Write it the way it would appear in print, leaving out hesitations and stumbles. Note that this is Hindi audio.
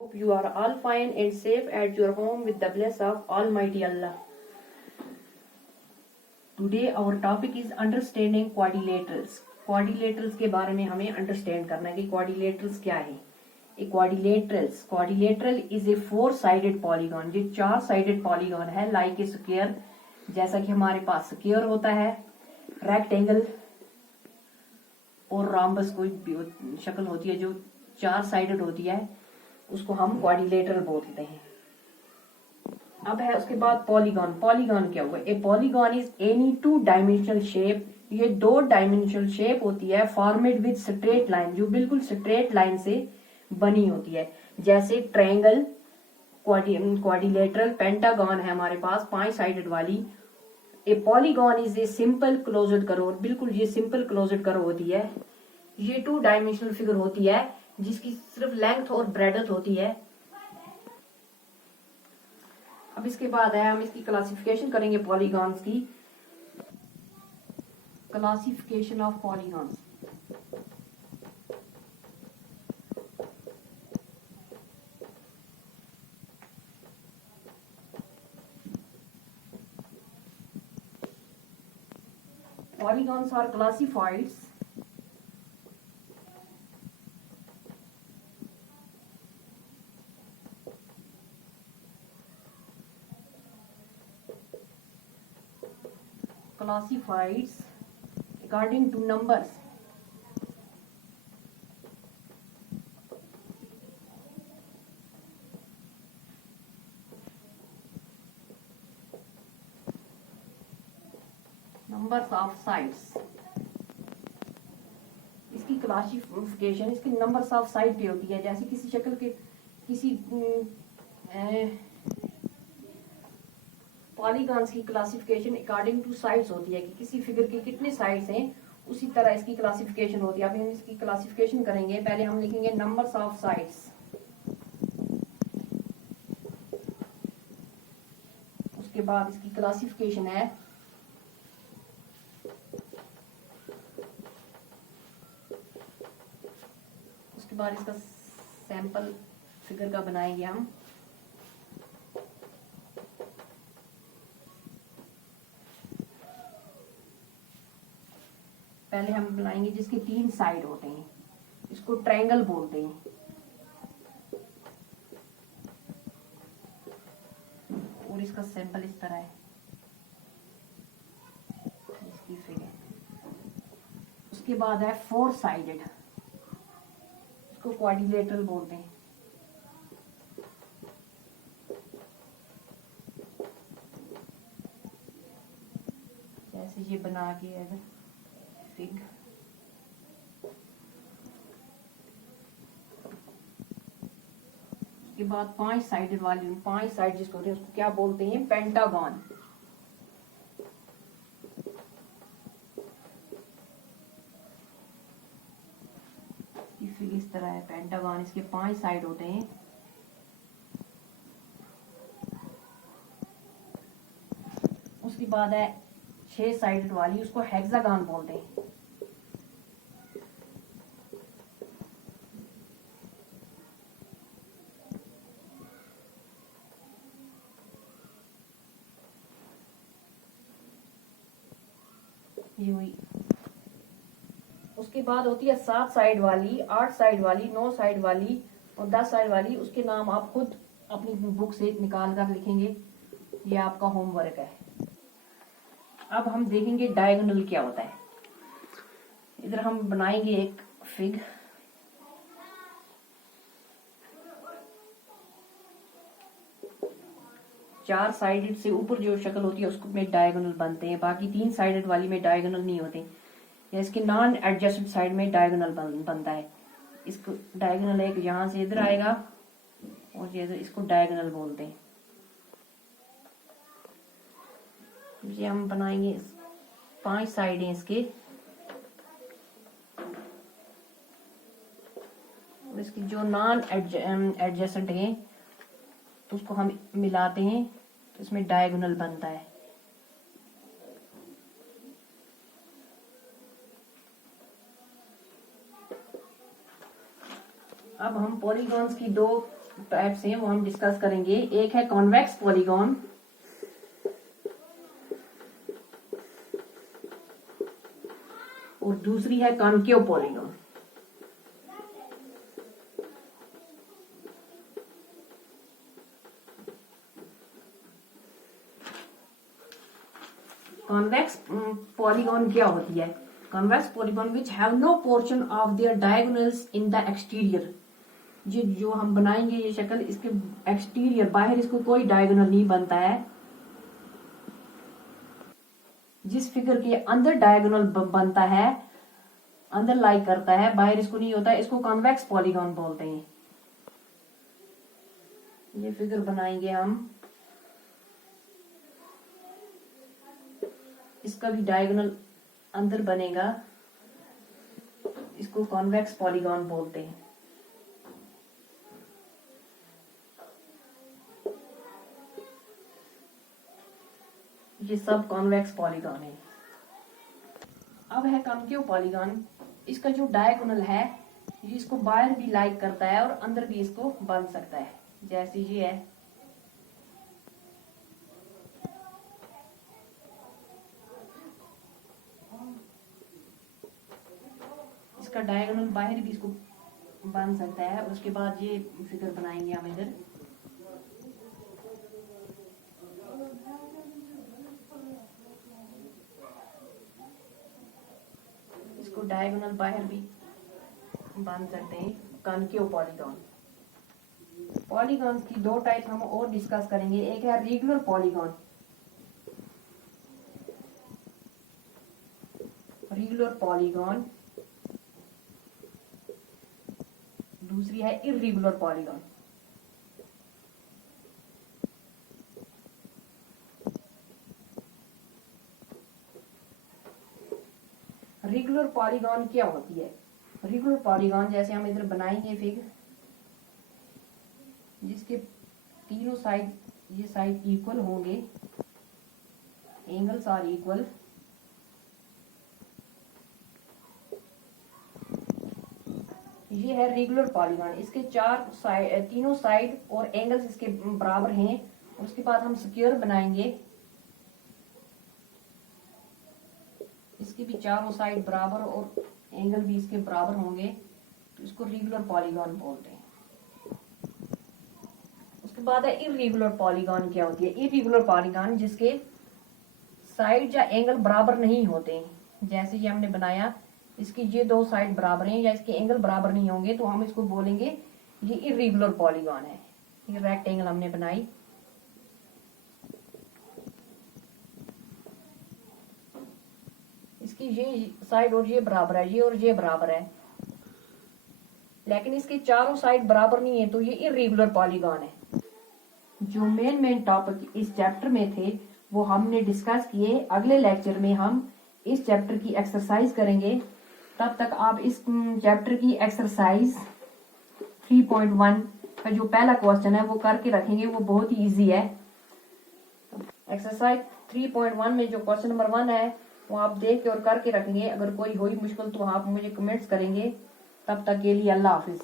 Hope you are all fine and safe at your home with the bless of Almighty Allah. Today our topic is understanding quadrilaterals. Quadrilaterals के बारे में हमें understand करना है कि quadrilaterals क्या है. Quadrilateral is a four-sided polygon. ये चार sided polygon है like a square. जैसा कि हमारे पास square होता है, rectangle और rhombus कोई शक्ल होती है जो चार साइडेड होती है, उसको हम क्वाड्रिलेटरल बोलते हैं. अब है उसके बाद पॉलीगॉन. पॉलीगॉन क्या हुआ? ए polygon is any two dimensional shape. ये दो डायमेंशनल शेप होती है फॉर्मेड विद स्ट्रेट लाइन, जो बिल्कुल स्ट्रेट लाइन से बनी होती है. जैसे ट्रायंगल, क्वाड्रिलेटरल, पेंटागन है हमारे पास 5 साइडेड वाली. ए polygon is a simple closed curve. बिल्कुल ये सिंपल क्लोज्ड कर्व होती है. ये 2 डायमेंशनल फिगर होती है जिसकी सिर्फ लेंथ और ब्रेडथ होती है. अब इसके बाद है हम इसकी क्लासिफिकेशन करेंगे पॉलीगॉन्स की. Classification of polygons. Polygons are classified according to numbers. Numbers of sides. इसकी क्लासिफिकेशन इसकी नंबर्स ऑफ साइड पे होती है. जैसे किसी शक्ल के किसी पॉलीगॉन्स की क्लासिफिकेशन अकॉर्डिंग टू साइड्स होती है कि किसी फिगर के कितने साइड्स हैं, उसी तरह इसकी क्लासिफिकेशन होती है. अब हम इसकी क्लासिफिकेशन करेंगे. पहले हम लिखेंगे नंबर्स ऑफ साइड्स. उसके बाद इसकी क्लासिफिकेशन है उसके बाद इसका सैंपल फिगर का बनाएंगे हम. पहले हम बनाएंगे जिसके 3 साइड होते हैं, इसको ट्रायंगल बोलते हैं. और इसका सैंपल इस तरह है, इसकी फिगर. उसके बाद है 4 साइडेड, इसको क्वाड्रिलेटरल बोलते हैं. जैसे ये बना के अगर फिग. उसके बाद 5 साइडेड वाली, 5 साइड जिसको होते हैं उसको क्या बोलते हैं? पेंटागन. ये फिग इस तरह है पेंटागन. इसके 5 साइड होते हैं. उसके बाद है 6 साइडेड वाली, उसको हेक्सागन बोलते हैं. ये हुई. उसके बाद होती है 7 साइड वाली, 8 साइड वाली, 9 साइड वाली और 10 साइड वाली. उसके नाम आप खुद अपनी बुक से निकाल कर लिखेंगे. ये आपका होमवर्क है. अब हम देखेंगे डायगोनल क्या होता है. इधर हम बनाएंगे एक फिग. चार साइडेड से ऊपर जो शक्ल होती है उसको में डायगोनल बनते हैं. बाकी 3 साइडेड वाली में डायगोनल नहीं होते. या इसके नॉन एडजस्टेड साइड में डायगोनल बनता है. इसको डायगोनल एक यहाँ से इधर आएगा और ये इसको डायगोनल बोलते हैं. ये हम बनाएंगे 5 साइड हैं इसके. इसकी जो नॉन एडजस्टेड हैं तो उसको हम मिलाते हैं तो इसमें डायगोनल बनता है. अब हम पॉलीगॉन्स की 2 टाइप्स हैं वो हम डिस्कस करेंगे। एक है कॉन्वेक्स पॉलीगॉन, और दूसरी है कॉनकेव पॉलीगॉन। कॉन्वेक्स पॉलीगॉन क्या होती है? Convex polygon which have no portion of their diagonals in the exterior. जो हम बनाएंगे ये शक्ल, इसके एक्सटीरियर बाहर इसको कोई डायगोनल नहीं बनता है। जिस फिगर के अंदर डायगोनल बनता है, अंदर लाई करता है, बाहर इसको नहीं होता है, इसको कॉन्वेक्स पॉलीगॉन बोलते हैं। ये फिगर बनाएंगे हम, इसका भी डायगोनल अंदर बनेगा, इसको कॉन्वेक्स पॉलीगॉन बोलते हैं। ये सब कॉन्वेक्स पॉलीगॉन है। अब है कॉनकेव पॉलीगॉन। इसका जो डायगोनल है ये इसको बाहर भी लाइक करता है और अंदर भी इसको बन सकता है, जैसे ये है। इसका डायगोनल बाहर भी इसको बन सकता है। उसके बाद ये फिगर बनाएंगे हम इधर। इसको डायगोनल बाहर भी बन सकते हैं, कॉनकेव पॉलीगॉन। पॉलीगॉन्स की दो टाइप हम और डिस्कस करेंगे। एक है रेगुलर पॉलीगॉन, रेगुलर पॉलीगॉन, दूसरी है इर्रेगुलर पॉलीगॉन। रेगुलर पॉलीगॉन क्या होती है? रेगुलर पॉलीगॉन जैसे हम इधर बनाएंगे फिगर, जिसके तीनों साइड, ये साइड इक्वल होंगे, एंगल्स आर इक्वल। ये है रेगुलर पॉलीगॉन। इसके तीनों साइड और एंगल्स इसके बराबर हैं। उसके बाद हम स्क्वायर बनाएंगे, इसके भी चारों साइड बराबर और एंगल भी इसके बराबर होंगे, तो इसको रेगुलर पॉलीगॉन बोलते हैं। उसके बाद है इर्रेगुलर पॉलीगॉन। क्या होती है? इर्रेगुलर पॉलीगॉन जिसके साइड या एंगल बराबर नहीं होते, जैसे ये हमने बनाया, इसकी ये दो साइड बराबर हैं या इसके एंगल बराबर नहीं होंगे, तो हम इसको बोलेंगे ये इर्रेगुलर पॉलीगॉन है। ये रेक्टेंगल हमने बनाई, इसकी ये साइड और ये बराबर है, ये और ये बराबर है, लेकिन इसके चारों साइड बराबर नहीं है, तो ये इर्रेगुलर पॉलीगॉन है। जो मेन टॉपिक इस चैप्टर में थे वो हमने डिस्कस किए। अगले लेक्चर में हम इस चैप्टर की एक्सरसाइज करेंगे। तब तक आप इस चैप्टर की एक्सरसाइज 3.1 का जो पहला क्वेश्चन है वो करके रखेंगे, वो बहुत ही इजी है। एक्सरसाइज 3.1 में जो क्वेश्चन नंबर 1 है वो आप देख के और करके रखेंगे। अगर कोई हुई मुश्किल तो आप मुझे कमेंट्स करेंगे। तब तक के लिए अल्लाह हाफिज।